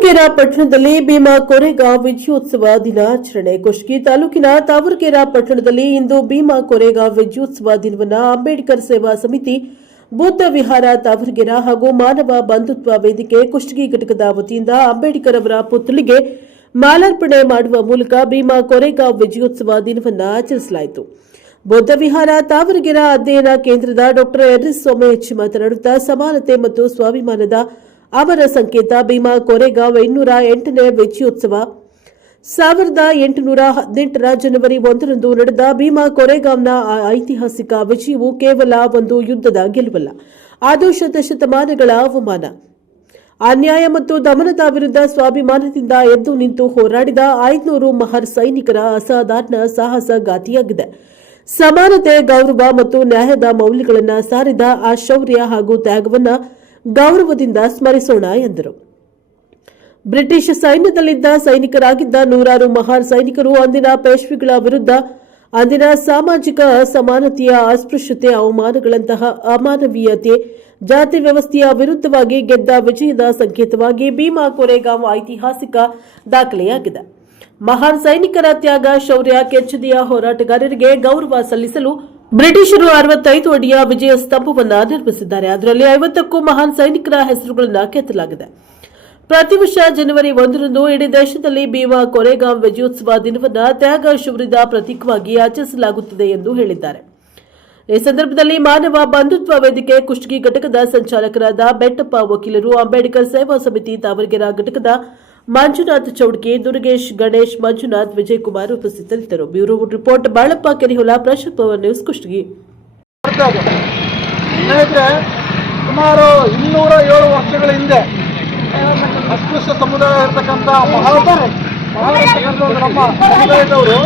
ತಾವರಗೆರೆ ಪಟ್ಟಣದಲ್ಲಿ ಭೀಮಾ ಕೋರೆಗಾಂವ್ ವಿಜಯೋತ್ಸವ ದಿನಾಚರಣೆ. ಕುಷ್ಟಗಿ ತಾಲೂಕಿನ ತಾವರಗೆರೆ ಪಟ್ಟಣದಲ್ಲಿ ಇಂದು ಭೀಮಾ ಕೋರೆಗಾಂವ್ ವಿಜಯೋತ್ಸವ ದಿನವನ್ನು ಅಂಬೇಡ್ಕರ್ ಸೇವಾ ಸಮಿತಿ, ಬುದ್ಧ ವಿಹಾರ ತಾವರಗೆರೆ ಹಾಗೂ ಮಾನವ ಬಂಧುತ್ವ ವೇದಿಕೆ ಕುಷ್ಟಗಿ ಘಟಕದ ವತಿಯಿಂದ ಅಂಬೇಡ್ಕರ್ ಅವರ ಪುತ್ಥಳಿಗೆ ಮಾಲಾರ್ಪಣೆ ಮಾಡುವ ಮೂಲಕ ಭೀಮಾ ಕೋರೆಗಾಂವ್ ವಿಜಯೋತ್ಸವ ದಿನವನ್ನು ಆಚರಿಸಲಾಯಿತು. ಬೌದ್ಧ ವಿಹಾರ ತಾವರಗೆರೆ ಅಧ್ಯಯನ ಕೇಂದ್ರದ ಡಾ ಯರ್ರಿಸ್ವಾಮಿ ಮಾತನಾಡುತ್ತಾ, ಸಮಾನತೆ ಮತ್ತು ಸ್ವಾಭಿಮಾನದ ಅವರ ಸಂಕೇತ ಭೀಮಾ ಕೋರೆಗಾಂವ್ 808ನೇ ವಿಜಯೋತ್ಸವ 1818ರ ಜನವರಿ 1ರಂದು ನಡೆದ ಭೀಮಾ ಕೋರೆಗಾಂವ್ನ ಐತಿಹಾಸಿಕ ವಿಜಯವು ಕೇವಲ ಒಂದು ಯುದ್ಧದ ಗೆಲುವಲ್ಲ, ಅದು ಶತಶತಮಾನಗಳ ಅವಮಾನ, ಅನ್ಯಾಯ ಮತ್ತು ದಮನದ ವಿರುದ್ಧ ಸ್ವಾಭಿಮಾನದಿಂದ ಎದ್ದು ನಿಂತು ಹೋರಾಡಿದ 500 ಮಹರ್ ಸೈನಿಕರ ಅಸಾಧಾರಣ ಸಾಹಸ ಗಾಥೆಯಾಗಿದೆ. ಸಮಾನತೆ, ಗೌರವ ಮತ್ತು ನ್ಯಾಯದ ಮೌಲ್ಯಗಳನ್ನು ಸಾರಿದ ಆ ಶೌರ್ಯ ಹಾಗೂ ತ್ಯಾಗವನ್ನು ಗೌರವದಿಂದ ಸ್ಮರಿಸೋಣ ಎಂದರು. ಬ್ರಿಟಿಷ್ ಸೈನ್ಯದಲ್ಲಿದ್ದ ಸೈನಿಕರಾಗಿದ್ದ ನೂರಾರು ಮಹಾರ್ ಸೈನಿಕರು ಅಂದಿನ ಪೇಶ್ವೆಗಳ ವಿರುದ್ಧ, ಅಂದಿನ ಸಾಮಾಜಿಕ ಅಸಮಾನತೆಯ, ಅಸ್ಪೃಶ್ಯತೆ, ಅವಮಾನಗಳಂತಹ ಅಮಾನವೀಯತೆ, ಜಾತಿ ವ್ಯವಸ್ಥೆಯ ವಿರುದ್ಧವಾಗಿ ಗೆದ್ದ ವಿಜಯದ ಸಂಕೇತವಾಗಿ ಭೀಮಾ ಕೋರೆಗಾಂವ್ ಐತಿಹಾಸಿಕ ದಾಖಲೆಯಾಗಿದೆ. ಮಹಾನ್ ಸೈನಿಕರ ತ್ಯಾಗ, ಶೌರ್ಯ, ಕೆಚ್ಚೆದೆಯ ಹೋರಾಟಗಾರರಿಗೆ ಗೌರವ ಸಲ್ಲಿಸಲು ಬ್ರಿಟಿಷರು 65 ಅಡಿಯ ವಿಜಯ ಸ್ತಂಭವನ್ನು ನಿರ್ಮಿಸಿದ್ದಾರೆ. ಅದರಲ್ಲಿ 50ಕ್ಕೂ ಮಹಾನ್ ಸೈನಿಕರ ಹೆಸರುಗಳನ್ನು ಕೆತ್ತಲಾಗಿದೆ. ಪ್ರತಿ ವರ್ಷ ಜನವರಿ 1ರಂದು ಇಡೀ ದೇಶದಲ್ಲಿ ಭೀಮಾ ಕೋರೆಗಾಂವ್ ವಿಜಯೋತ್ಸವ ದಿನವನ್ನು ತ್ಯಾಗ ಶೌರ್ಯದ ಪ್ರತೀಕವಾಗಿ ಆಚರಿಸಲಾಗುತ್ತದೆ ಎಂದು ಹೇಳಿದ್ದಾರೆ. ಈ ಸಂದರ್ಭದಲ್ಲಿ ಮಾನವ ಬಂಧುತ್ವ ವೇದಿಕೆ ಕುಷ್ಟಗಿ ಘಟಕದ ಸಂಚಾಲಕರಾದ ಬೆಟ್ಟಪ್ಪ ವಕೀಲರು, ಅಂಬೇಡ್ಕರ್ ಸೇವಾ ಸಮಿತಿ ತಾವರಗೆರೆ ಘಟಕದ ಮಂಜುನಾಥ್ ಚೌಡ್ಕಿ, ದುರ್ಗೇಶ್, ಗಣೇಶ್, ಮಂಜುನಾಥ್, ವಿಜಯಕುಮಾರ್ ಉಪಸ್ಥಿತರಿದ್ದರು. Bureau report Balappa Kerihola, Prashanth Power News, Kushtagi. ಸುಮಾರು 207 ವರ್ಷಗಳ ಹಿಂದೆ ಅಸ್ಪೃಶ್ಯ ಸಮುದಾಯ ಇರತಕ್ಕಂಥ ನಮ್ಮ ಸಮುದಾಯದವರು